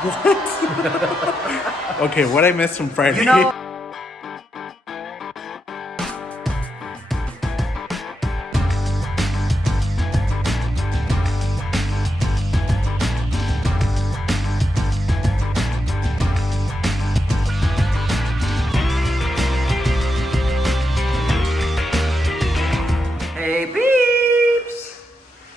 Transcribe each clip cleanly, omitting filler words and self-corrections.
What? Okay, what I missed from Friday? You know. Hey peeps!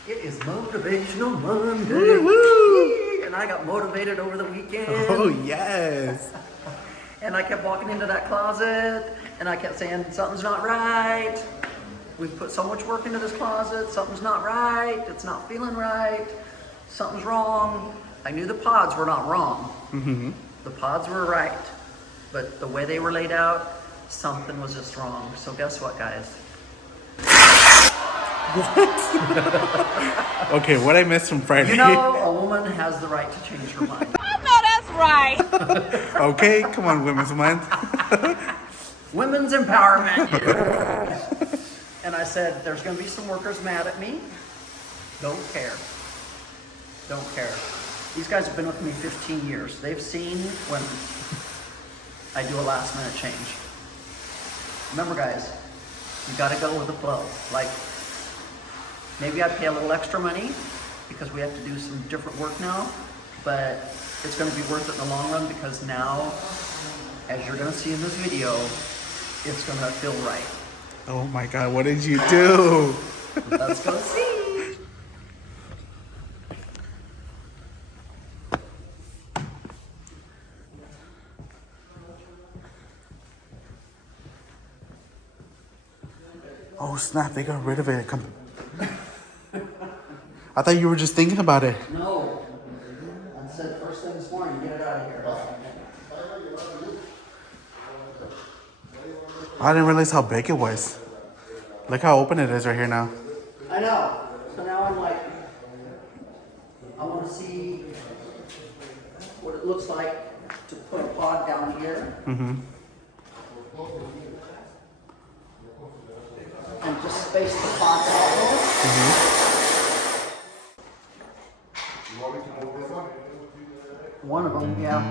It is Motivational Monday. Woo-hoo! And I got motivated over the weekend. Oh, yes. And I kept walking into that closet and I kept saying, something's not right. We've put so much work into this closet. Something's not right. It's not feeling right. Something's wrong. I knew the pods were not wrong. Mm-hmm. The pods were right. But the way they were laid out, something was just wrong. So guess what, guys? What? Okay, what I missed from Friday? You know, a woman has the right to change her mind. I know that's right. Okay, come on, Women's Month. Women's empowerment. And I said, there's going to be some workers mad at me. Don't care. Don't care. These guys have been with me 15 years. They've seen when I do a last minute change. Remember, guys, you got to go with the flow. Like, maybe I'd pay a little extra money because we have to do some different work now, but it's going to be worth it in the long run because now, as you're going to see in this video, it's going to feel right. Oh my God, what did you do? Let's go see. Oh snap, they got rid of it. I thought you were just thinking about it. No. I said first thing this morning, get it out of here. I didn't realize how big it was. Look how open it is right here now. I know. So now I'm like, I want to see what it looks like to put a pod down here. Mm-hmm. And just space the pods out. Mm-hmm. One of them, yeah.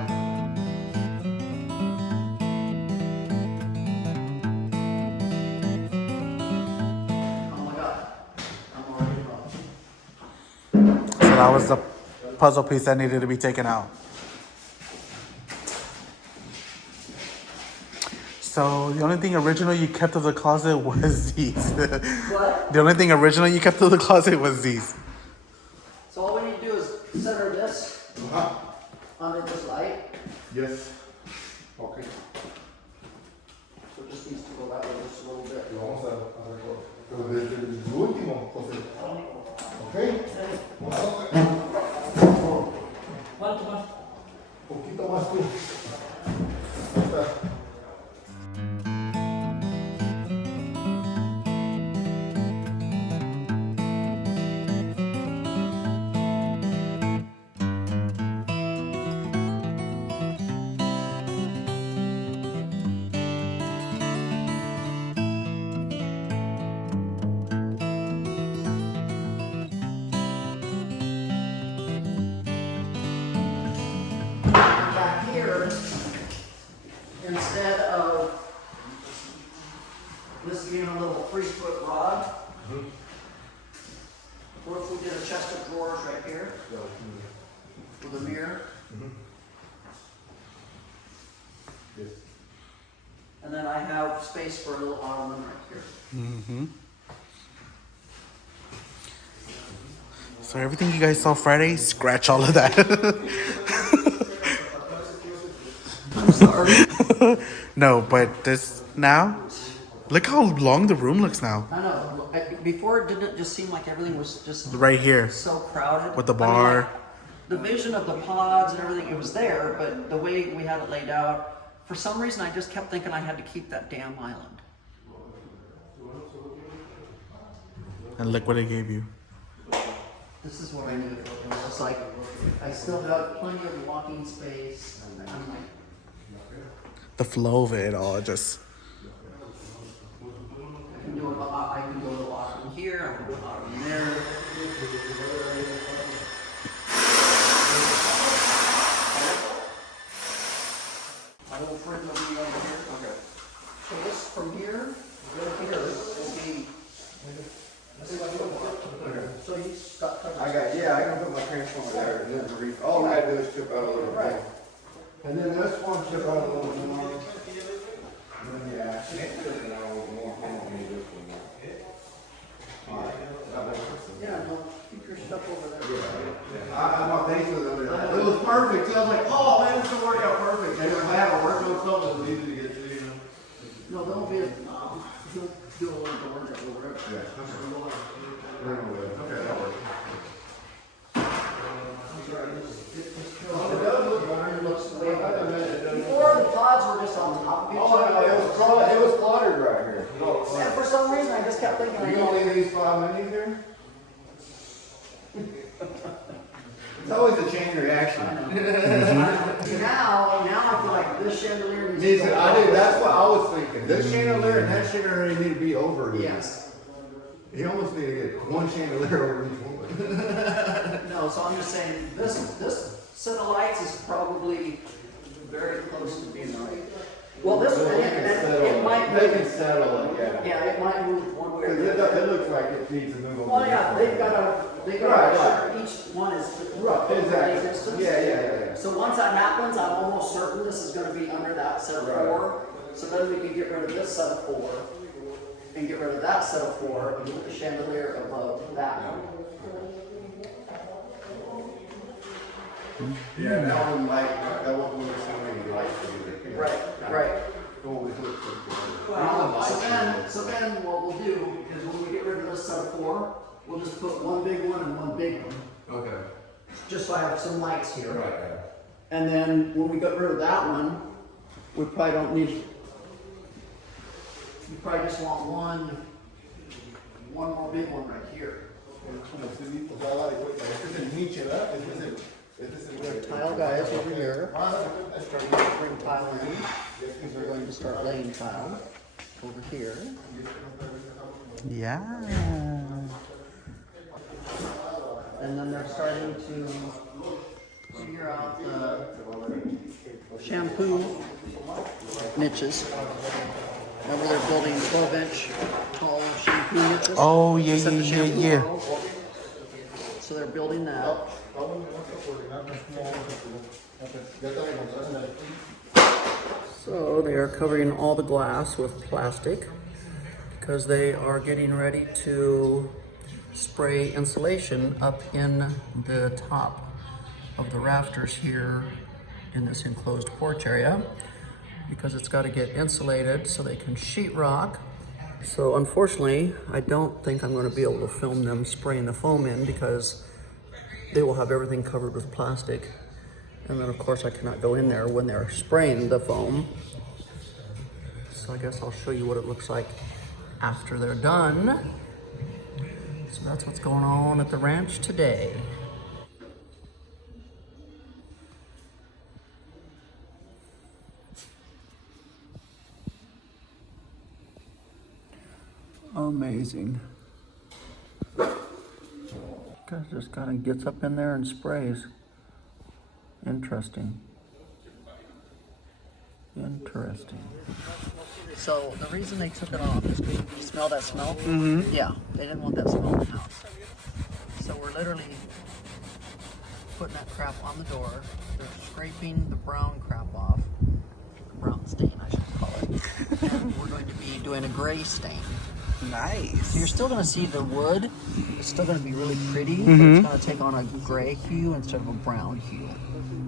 Oh my God. I'm already wrong. So that was the puzzle piece that needed to be taken out. So the only thing original you kept of the closet was these. What? The only thing original you kept of the closet was these. So all we need to do is center this under this light. Yes. Okay. So it just needs to go that way just a little bit. Lo vamos a recordar. Pero desde el último, José. Ok. ¿Cuánto más? Poquito más tú. Ahí está. Back here, instead of this being a little 3-foot rod, what if we did a chest of drawers right here with a mirror? Yes. And then I have space for a little ottoman right here. Mm-hmm. So everything you guys saw Friday, scratch all of that. I'm sorry. No, but this now, look how long the room looks now. I know. Before, didn't it just seem like everything was just Right here so crowded? with the I mean, bar. like, the vision of the pods and everything, it was there, but the way we had it laid out, for some reason I just kept thinking I had to keep that damn island. And look what it gave you. This is what I knew. It was just like, I still got plenty of walking space. I'm like, The flow of it all just. I can do a lot from here, I can do a lot from there. and then all we gotta do is chip out a little bit. And then this one chip out a little more. And then, yeah, it's chipping out a little more. Maybe this one more. All right. Yeah, no, keep your stuff over there. Yeah. My face was over there. It was perfect. So I was like, oh man, this will work out perfect. And if I have a work on something, it was easy to get to, you know. No, don't be, do a little bit of work over it. Yeah. Okay, that works. Before the pods were just on top of each Oh, other. it was cluttered right here. And for some reason, I just kept thinking, You gonna leave these 5 minutes here? It's always a chain reaction. now I feel like this chandelier needs to go That's what I was thinking. This chandelier and that chandelier need to be over again. Yes. You almost need to get one chandelier over each one. No, so I'm just saying, this set of lights is probably very close to being right. Well, this one, it might They move. can settle it, yeah. Yeah, it might move one way or Because the other. it looks like it needs to move over. Well, yeah, they've got to make Right, sure each one is Right, exactly. distance. Yeah. So once that happens, I'm almost certain this is going to be under that set of Right. 4. So then we can get rid of this set of 4 and get rid of that set of 4 and put the chandelier above that one. Yeah, that one light, that one looks so many lights either. Right. Always looks so good. Well, so then what we'll do is when we get rid of this set of 4, we'll just put one big one and one big one. Okay. Just so I have some lights here. Right. And then when we get rid of that one, we probably don't need, you probably just want one more big one right here. Tile guys over here. Bring tile in, because we're going to start laying tile over here. Yeah. And then they're starting to figure out the shampoo niches. Remember they're building 12-inch tall shampoo niches? Oh, yeah. Set the shampoo bottles. So they're building that. So they are covering all the glass with plastic because they are getting ready to spray insulation up in the top of the rafters here in this enclosed porch area because it's got to get insulated so they can sheetrock. So unfortunately, I don't think I'm going to be able to film them spraying the foam in because they will have everything covered with plastic. And then of course I cannot go in there when they're spraying the foam. So I guess I'll show you what it looks like after they're done. So that's what's going on at the ranch today. Amazing. Guy just kind of gets up in there and sprays. Interesting. So the reason they took it off is because you smell that smell? Mm-hmm. Yeah, they didn't want that smell in the house. So we're literally putting that crap on the door. They're scraping the brown crap off. Brown stain, I should call it. And we're going to be doing a gray stain. Nice. So you're still going to see the wood. It's still going to be really pretty, but it's going to take on a gray hue instead of a brown hue.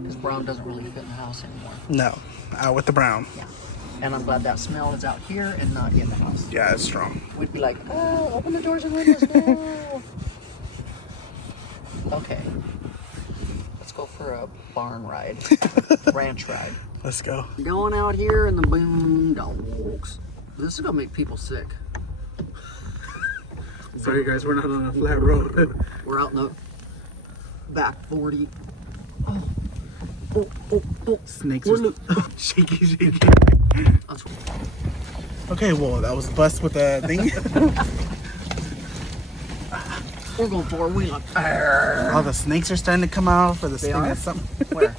Because brown doesn't really fit in the house anymore. No, out with the brown. Yeah. And I'm glad that smell is out here and not in the house. Yeah, it's strong. We'd be like, oh, open the doors and windows now. Okay. Let's go for a barn ride. Ranch ride. Let's go. Going out here in the boondocks. This is going to make people sick. Sorry guys, we're not on a flat road. We're out in the back 40. Oh. Snakes We're are lo- shaky. That's Okay, well, that was the bus with the thing. We're going four-wheeler. All the snakes are starting to come out for this They thing. are? Has something. Where?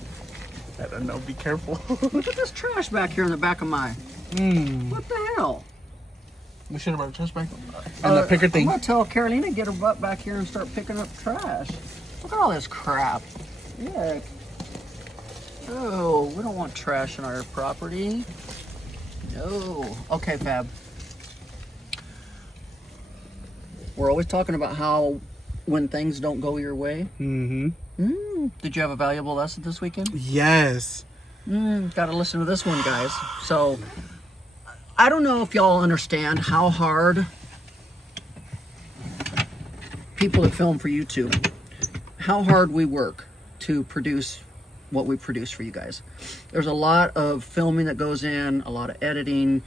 I don't know. Be careful. Look at this trash back here in the back of my. What the hell? We should have brought a trash bag. And the picker thing. I'm gonna tell Carolina to get her butt back here and start picking up trash. Look at all this crap. Heck. Oh, we don't want trash in our property. No. Okay, Fab. We're always talking about how when things don't go your way. Did you have a valuable lesson this weekend? Yes. Got to listen to this one, guys. So, I don't know if y'all understand how hard people that film for YouTube, how hard we work to produce what we produce for you guys. There's a lot of filming that goes in, a lot of editing,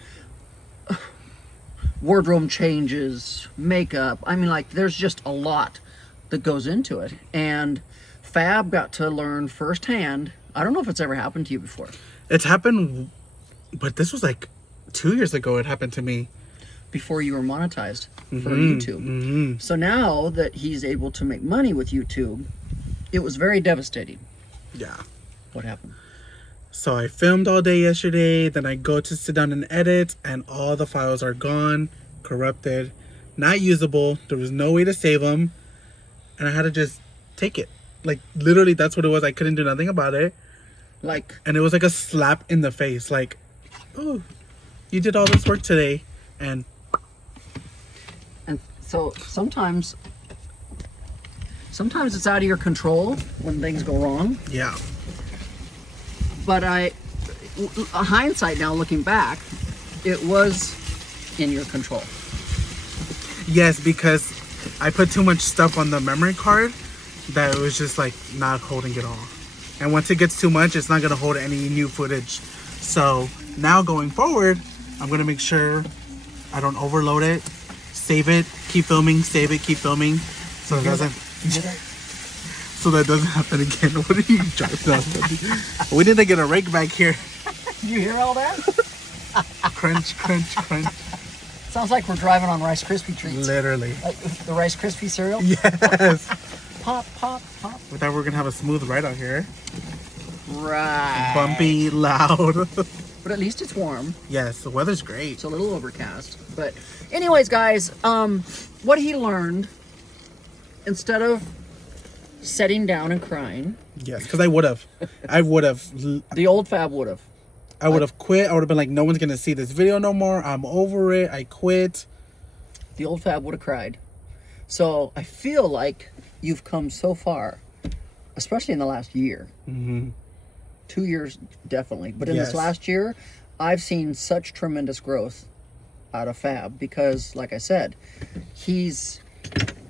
wardrobe changes, makeup. I mean, like, there's just a lot that goes into it. And Fab got to learn firsthand. I don't know if it's ever happened to you before. It's happened, but this was like 2 years ago it happened to me. Before you were monetized for YouTube. So now that he's able to make money with YouTube, it was very devastating. Yeah. What happened? So I filmed all day yesterday, then I go to sit down and edit, and all the files are gone, corrupted, not usable. There was no way to save them, and I had to just take it. Like, literally, that's what it was. I couldn't do nothing about it. Like, and it was like a slap in the face. Like, oh, you did all this work today, and so sometimes it's out of your control when things go wrong. Yeah. But hindsight now, looking back, it was in your control. Yes, because I put too much stuff on the memory card that it was just like not holding it all. And once it gets too much, it's not going to hold any new footage. So now going forward, I'm going to make sure I don't overload it, save it, keep filming, save it, keep filming. So it doesn't... So that doesn't happen again. What are you driving on? We need to get a rake back here. You hear all that? Crunch, crunch, crunch. Sounds like we're driving on Rice Krispie treats. Literally. Like the Rice Krispie cereal? Yes. Pop, pop, pop. We thought we were going to have a smooth ride out here. Right. Bumpy, loud. But at least it's warm. Yes, the weather's great. It's a little overcast. But anyways, guys, what he learned, instead of sitting down and crying. Yes, because I would have. The old Fab would have. I would have quit. I would have been like, no one's going to see this video no more. I'm over it. I quit. The old Fab would have cried. So I feel like you've come so far, especially in the last year. 2 years, definitely. But in this last year, I've seen such tremendous growth out of Fab because, like I said,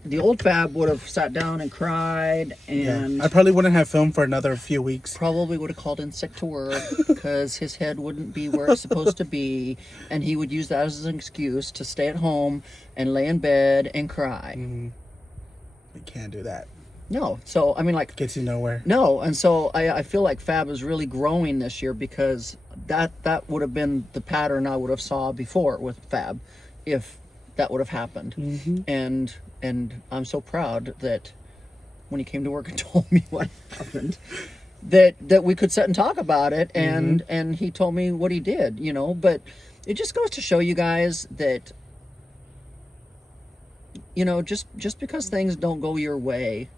the old Fab would have sat down and cried, and I probably wouldn't have filmed for another few weeks. probably would have called in sick to work because his head wouldn't be where it's supposed to be, and he would use that as an excuse to stay at home and lay in bed and cry. We can't do that. No, so I mean, like, Gets you nowhere. no, and so I feel like Fab is really growing this year because that would have been the pattern I would have saw before with Fab, if that would have happened. And I'm so proud that when he came to work and told me what happened, that we could sit and talk about it, and he told me what he did, you know. But it just goes to show you guys that, you know, just because things don't go your way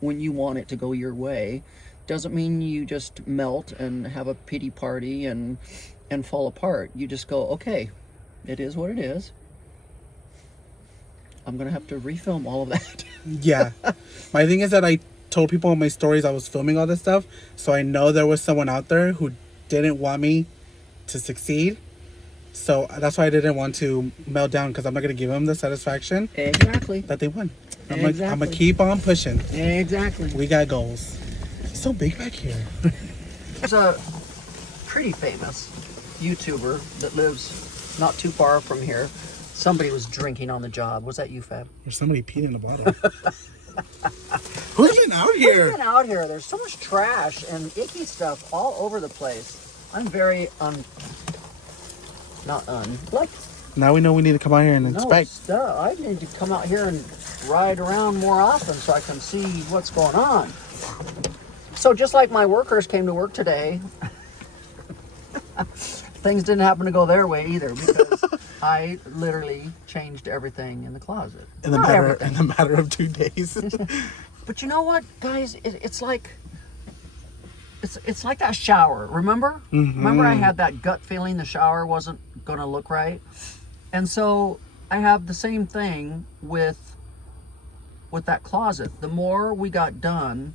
when you want it to go your way doesn't mean you just melt and have a pity party and fall apart. You just go, okay, it is what it is. I'm gonna have to refilm all of that. Yeah. My thing is that I told people in my stories I was filming all this stuff, so I know there was someone out there who didn't want me to succeed. So that's why I didn't want to melt down, because I'm not gonna give them the satisfaction Exactly. that they won. I'm Exactly. gonna keep on pushing. Exactly. We got goals. It's so big back here. There's a pretty famous YouTuber that lives not too far from here. Somebody was drinking on the job. Was that you, Fab? There's somebody peed in the bottle. Who's been out here? Who's been out here? There's so much trash and icky stuff all over the place. I'm very like, Now we know we need to come out here and no, inspect. I need to come out here and ride around more often so I can see what's going on. So just like my workers came to work today, things didn't happen to go their way either, because I literally changed everything in the closet. In the matter of 2 days. But you know what, guys? It's like it's like that shower. Remember? Remember I had that gut feeling the shower wasn't going to look right? And so I have the same thing with that closet. The more we got done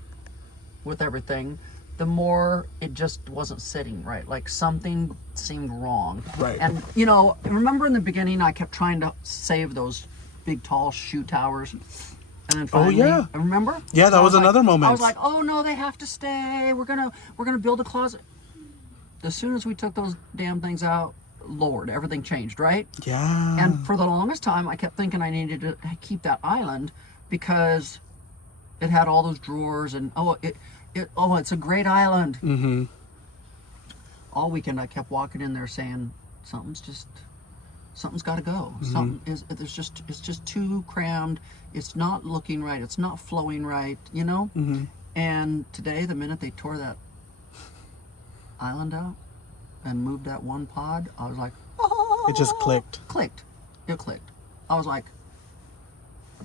with everything, the more it just wasn't sitting right. Like something seemed wrong. Right. And you know, remember in the beginning I kept trying to save those big tall shoe towers. And then finally, yeah. Remember? Yeah, that was another moment. I was like, oh no, they have to stay. We're gonna build a closet. As soon as we took those damn things out, Lord, everything changed, right? Yeah. And for the longest time, I kept thinking I needed to keep that island because it had all those drawers and it's a great island. Mm-hmm. All weekend I kept walking in there saying something's got to go. It's just too crammed. It's not looking right. It's not flowing right. You know. Mm-hmm. And today, the minute they tore that island out and moved that one pod, I was like, oh, It just clicked. It clicked. I was like,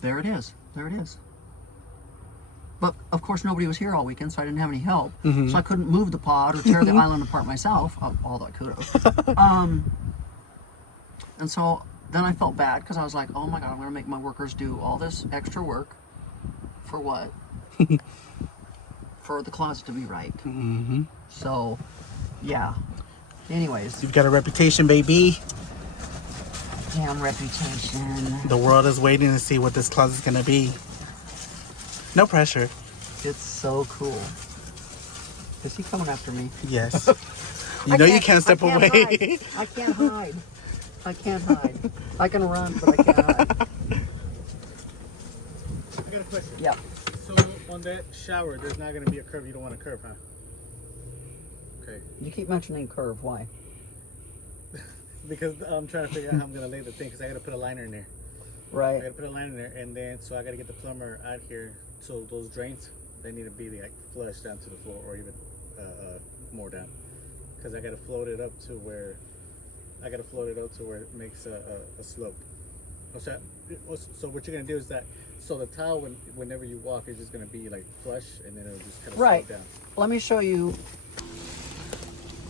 there it is. But of course, nobody was here all weekend, so I didn't have any help. Mm-hmm. So I couldn't move the pod or tear the island apart myself. Although I could have. And so then I felt bad because I was like, oh my God, I'm going to make my workers do all this extra work for what? For the closet to be right. Mm-hmm. So, yeah. Anyways. You've got a reputation, baby. Damn reputation. The world is waiting to see what this closet's going to be. No pressure. It's so cool. Is he coming after me? Yes. You know you can't step away. I can't hide. I can run, but I can't hide. I got a question. Yeah. So on that shower, there's not going to be a curve. You don't want a curve, huh? Okay. You keep mentioning curve. Why? Because I'm trying to figure out how I'm going to lay the thing because I got to put a liner in there. I Right. got to put a liner in there, and then so I got to get the plumber out here. So those drains, they need to be like flush down to the floor or even more down, because I got to float it up to where it makes a slope. So what you're gonna do is that the tile whenever you walk is just gonna be like flush, and then it'll just kind of Right. slope down. Let me show you.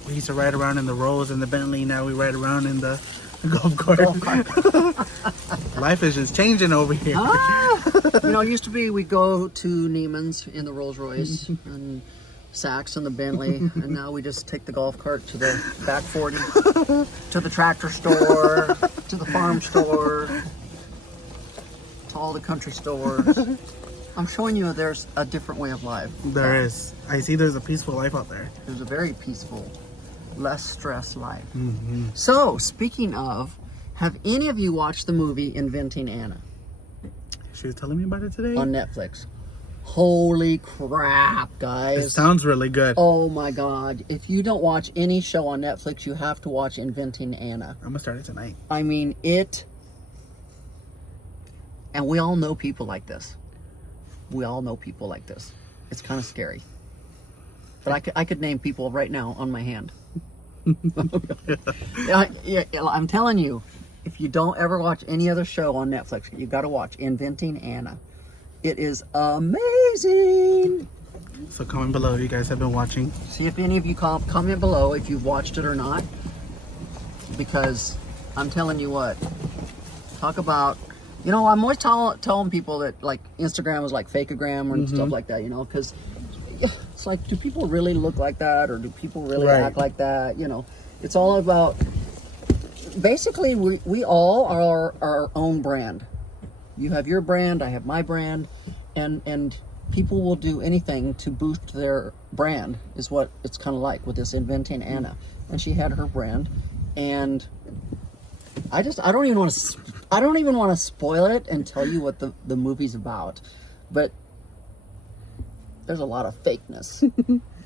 We used to ride around in the Rolls and the Bentley. Now we ride around in the golf cart. Life is just changing over here. You know, it used to be we'd go to Neiman's in the Rolls Royce and Saks in the Bentley, and now we just take the golf cart to the back 40, to the tractor store, to the farm store, to all the country stores. I'm showing you there's a different way of life. There is. I see there's a peaceful life out there. There's a very peaceful, less stress life. Mm-hmm. So, speaking of, have any of you watched the movie Inventing Anna She was telling me about it today. on Netflix? Holy crap, guys. It sounds really good. Oh my God. If you don't watch any show on Netflix, you have to watch Inventing Anna. I'm gonna start it tonight. I mean, and we all know people like this. It's kind of scary. But I could name people right now on my hand. I'm telling you, if you don't ever watch any other show on Netflix, you got to watch Inventing Anna. It is amazing. So comment below if you guys have been watching. See if any of you comment below if you've watched it or not. Because I'm telling you what, talk about, you know, I'm always telling people that like Instagram is like fake-agram and stuff like that, you know, because it's like, do people really look like that, or do people really act like that? You know, it's all about, basically we all are our own brand. You have your brand, I have my brand, and people will do anything to boost their brand, is what it's kind of like with this Inventing Anna. And she had her brand, and I don't even want to spoil it and tell you what the movie's about, but there's a lot of fakeness.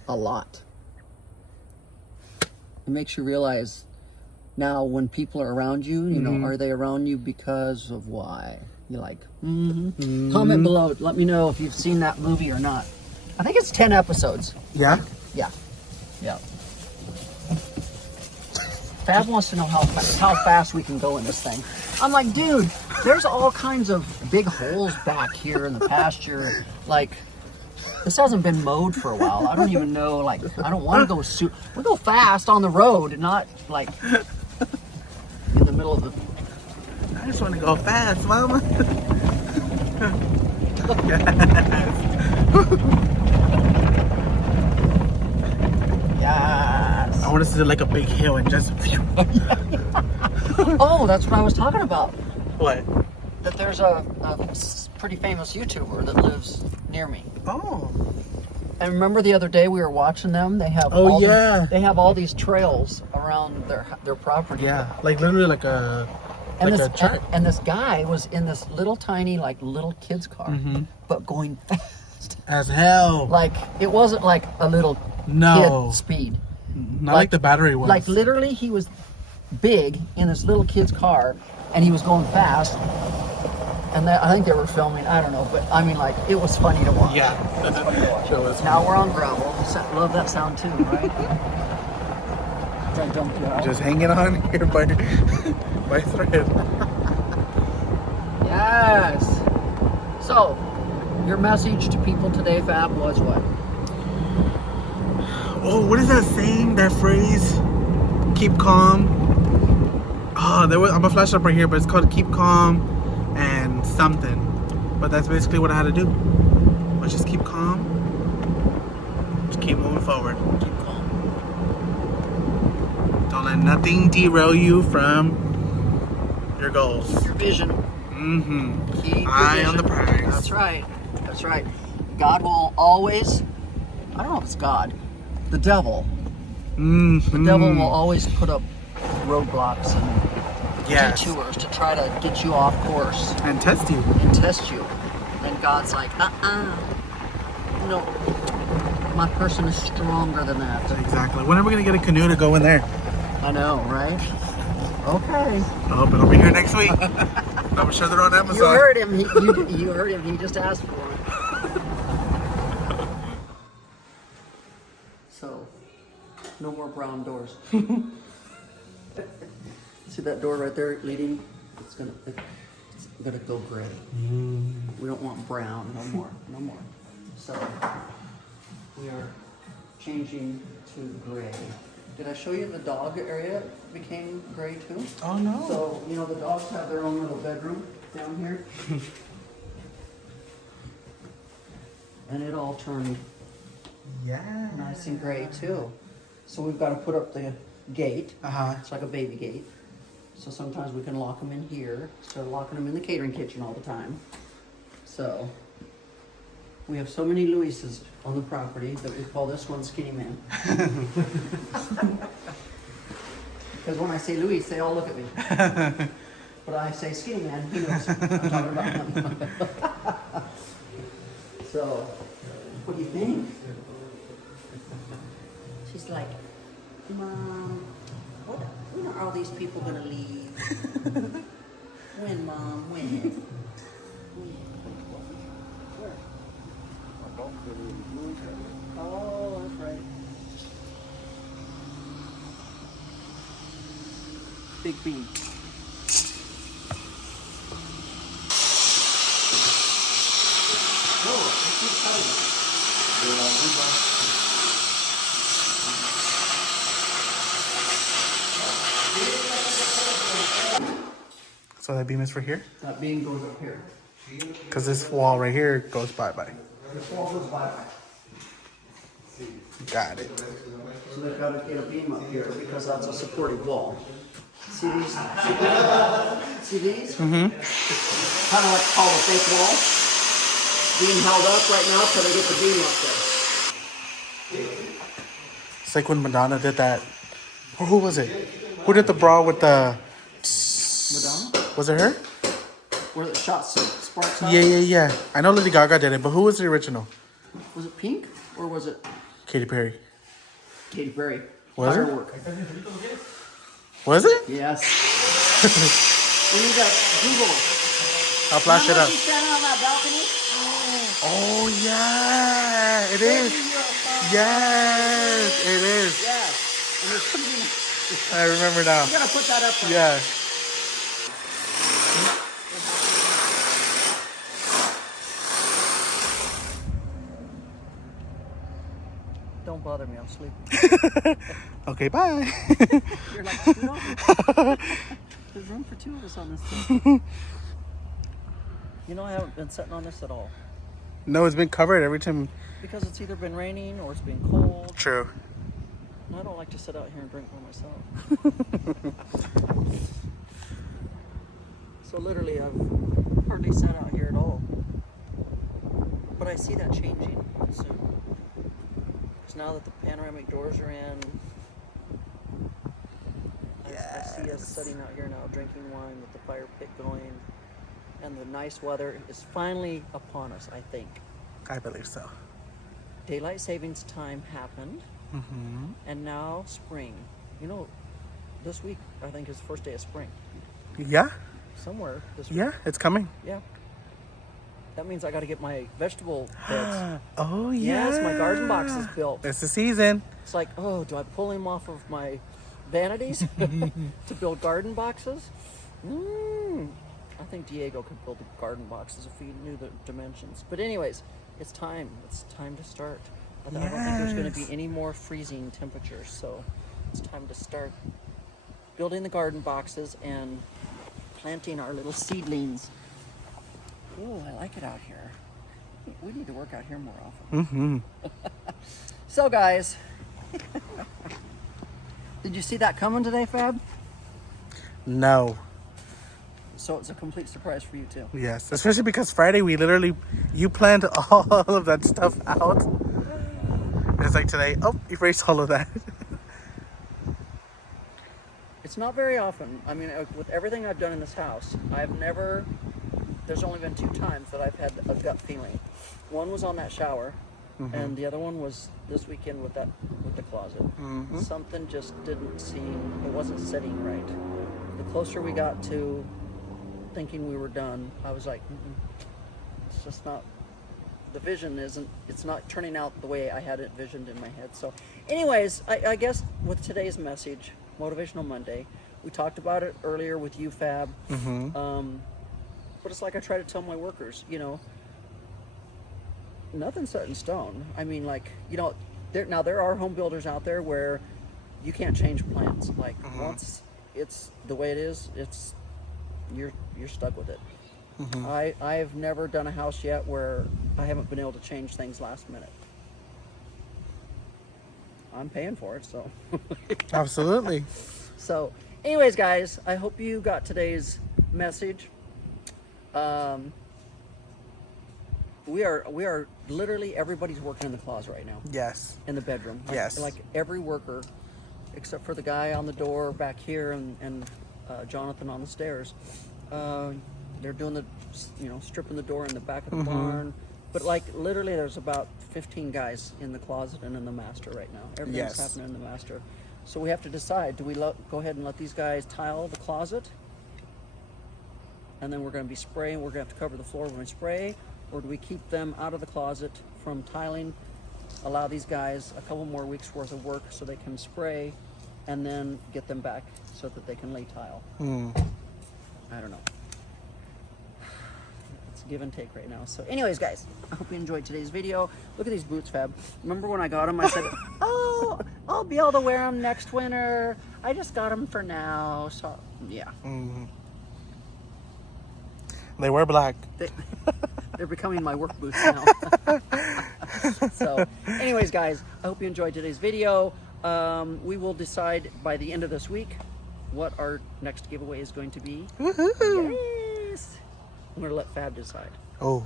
A lot. It makes you realize now when people are around you, you know, are they around you because of why? You're like, Comment below. Let me know if you've seen that movie or not. I think it's 10 episodes. Yeah? Yeah. Fab wants to know how fast we can go in this thing. I'm like, dude, there's all kinds of big holes back here in the pasture. Like, This hasn't been mowed for a while. I don't even know, like, I don't want to go we go fast on the road, not like in the middle of the... I just want to go fast, mama. Yes. I want us to do like a big hill and just... Oh, that's what I was talking about. What? That there's a pretty famous YouTuber that lives near me. Oh. And remember the other day we were watching them? They have they have all these trails around their property. Yeah, like literally like a track. And this guy was in this little tiny little kid's car, but going fast As hell. Like it wasn't like a little kid speed. Not like the battery was. Like literally he was big in this little kid's car and he was going fast. And I think they were filming, I don't know, but I mean, like, it was funny to watch. Yeah. It was funny to watch. Now we're on gravel. Love that sound too, right? That dump you out. Just hanging on here by thread. Yes. So, your message to people today, Fab, was what? Oh, what is that saying? That phrase? Keep calm. Oh, I'm gonna flash it up right here, but it's called keep calm and something. But that's basically what I had to do. But just keep calm. Just keep moving forward. Keep calm. Don't let nothing derail you from your goals. Your vision. Mm-hmm. Keep your Eye vision. on the prize. That's right. That's right. God will always, I don't know if it's God, the devil. Mm-hmm. The devil will always put up roadblocks and detours to try to get you off course. And test you. And test you. And God's like, no, my person is stronger than that. Exactly. When are we going to get a canoe to go in there? I know, right? Okay. Oh, but it'll be here next week. I'm sure they're on Amazon. You heard him. You heard him. He just asked for it. So, no more brown doors. See that door right there leading? It's gonna go gray. We don't want brown. No more. No more. So we are changing to gray. Did I show you the dog area became gray too? Oh no. So the dogs have their own little bedroom down here, and it all turned nice and gray too. So we've got to put up the gate. It's like a baby gate. So sometimes we can lock them in here instead of locking them in the catering kitchen all the time. So we have so many Luises on the property that we call this one Skinny Man. Because when I say Luis, they all look at me. But I say Skinny Man, he knows I'm talking about him. So, what do you think? She's like, Mom, when are all these people gonna leave? When, Mom? When? Where? Oh, that's right. Big bean. Oh, I keep cutting it. So that beam is for here? That beam goes up here. Because this wall right here goes bye-bye. This wall goes by. Got it. So they've got to get a beam up here because that's a supportive wall. See these? See these? Mm-hmm. Kind of like called a fake wall. Being held up right now till they get the beam up there. It's like when Madonna did that. Or who was it? Who did the bra with the... Madonna? Was it her? Where the shot sparks out? Yeah. I know Lady Gaga did it, but who was the original? Was it Pink or was it Katy Perry. Katy Perry? Was it? Firework. Was it? Yes. We need to Google. I'll flash it up. She's standing on that balcony. Oh, yeah. It is. Yes, it is. Yes. And they're shooting. I remember now. You gotta put that up there. Yeah. don't bother me. I'm sleeping. Okay, bye. You're like, scoot over. There's room for 2 of us on this thing. You know, I haven't been sitting on this at all. No, it's been covered every time. Because it's either been raining or it's been cold. True. And I don't like to sit out here and drink by myself. So literally, I've hardly sat out here at all. But I see that changing soon. Because now that the panoramic doors are in, I see us sitting out here now drinking wine with the fire pit going. And the nice weather is finally upon us, I think. I believe so. Daylight savings time happened. Mm-hmm. And now spring. You know, this week I think is the first day of spring. Yeah. Somewhere this week. Yeah, it's coming. Yeah. That means I got to get my vegetable beds. Oh, yeah. Yes, my garden box is built. It's the season. It's like, oh, do I pull him off of my vanities to build garden boxes? I think Diego could build the garden boxes if he knew the dimensions. But anyways, it's time. It's time to start. I don't think there's going to be any more freezing temperatures, so it's time to start building the garden boxes and planting our little seedlings. Oh, I like it out here. We need to work out here more often. Mm-hmm. So, guys, did you see that coming today, Fab? No. So it's a complete surprise for you too. Yes, especially because Friday you planned all of that stuff out. It's like today, oh, erased all of that. It's not very often. I mean, with everything I've done in this house, there's only been 2 times that I've had a gut feeling. One was on that shower, and the other one was this weekend with the closet. Mm-hmm. Something just didn't seem, it wasn't sitting right. The closer we got to thinking we were done, I was like, it's just not, the vision it's not turning out the way I had it visioned in my head. So anyways, I guess with today's message, Motivational Monday, we talked about it earlier with you, Fab. But it's like I try to tell my workers, you know, nothing's set in stone. I mean, like, you know, there are home builders out there where you can't change plans. Like once it's the way it is, you're stuck with it. I've never done a house yet where I haven't been able to change things last minute. I'm paying for it, so. Absolutely. So, anyways, guys, I hope you got today's message. We are literally, everybody's working in the closet right now. Yes. In the bedroom. Yes. Like every worker, except for the guy on the door back here and Jonathan on the stairs. They're doing the, stripping the door in the back of the barn. But like literally there's about 15 guys in the closet and in the master right now. Everything's happening in the master. So we have to decide, do we go ahead and let these guys tile the closet? And then we're going to be spraying, we're going to have to cover the floor when we spray, or do we keep them out of the closet from tiling, allow these guys a couple more weeks worth of work so they can spray, and then get them back so that they can lay tile? I don't know. It's give and take right now. So anyways, guys, I hope you enjoyed today's video. Look at these boots, Fab. Remember when I got them, I said, oh, I'll be able to wear them next winter. I just got them for now. So, yeah. They were black. They're becoming my work boots now. So, anyways, guys, I hope you enjoyed today's video. We will decide by the end of this week what our next giveaway is going to be. Woohoo! Yes! I'm going to let Fab decide. Oh.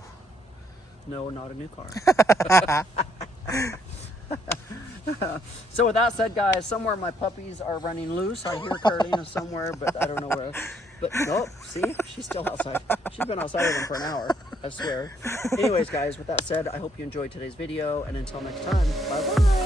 No, not a new car. So with that said, guys, somewhere my puppies are running loose. I hear Carolina somewhere, but I don't know where. But nope, see, she's still outside. She's been outside with them for an hour, I swear. Anyways, guys, with that said, I hope you enjoyed today's video, and until next time, bye-bye.